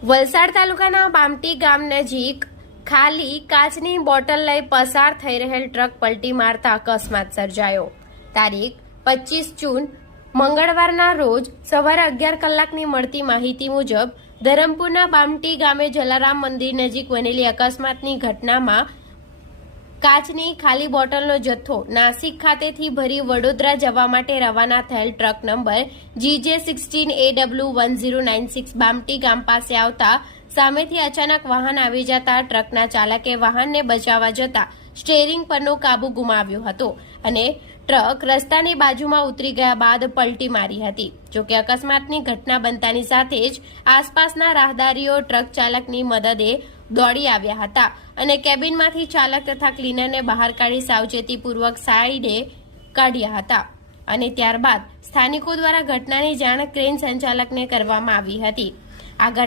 વલસાડ તાલુકાના બામટી ગામ નજીક ખાલી કાચની બોટલ લઈ પસાર થઈ રહેલ ટ્રક પલટી મારતા અકસ્માત સર્જાયો। તારીખ 25 જૂન મંગળવારના રોજ સવારે 11 કલાકની મળતી માહિતી મુજબ ધરમપુરના બામટી ગામે જલારામ મંદિર નજીક બનેલી અકસ્માતની ઘટનામાં કાચની ખાલી બોટલનો જથ્થો નાસિક ખાતેથી ભરી વડોદરા જવા માટે રવાના થયેલ ટ્રક નંબર GJ16AW1096 બામટી ગામ પાસે આવતા સામેથી અચાનક વાહન આવી જતા ટ્રકના ચાલકે વાહનને બચાવવા જતા સ્ટીયરિંગ પરનો કાબુ ગુમાવ્યો હતો અને ટ્રક રસ્તાની બાજુમાં ઉતરી ગયા બાદ પલટી મારી હતી। જોકે અકસ્માતની ઘટના બનતાની સાથે જ આસપાસના રાહદારીઓ ટ્રક ચાલકની મદદે દોડી આવ્યા હતા અને કેબિનમાંથી ચાલક તથા ક્લીનરને બહાર કાઢી સાવચેતીપૂર્વક સાઈડે કાઢ્યા હતા અને ત્યારબાદ સ્થાનિકો દ્વારા ઘટનાની જાણ ક્રેન સંચાલકને કરવામાં આવી હતી। આ